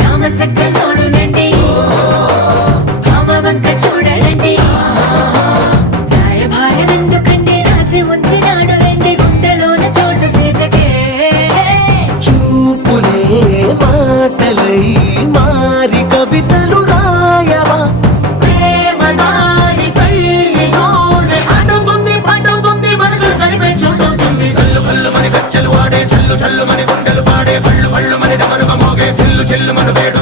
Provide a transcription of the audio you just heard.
రామసక్కనోడులండి భామవంక చూడలండి రాయభారం ఎందుకండి రాసి ఉంచినాడు రండి గుండెలోన చోటు సీతకే చూపులే మాటలై మారి కవితలు రాయవా ప్రేమదారి పల్లిలోనే అడుగుంది పట్టుకుంది మనసు కలిపే చూడుతుంది కల్లు కల్లు మని కచ్చలు వాడే చల్లు చల్లు మని గుండెలు పాడే పళ్ళు పళ్ళు మని డమరుగ మోగే చెల్లు చెల్లు మన వేడు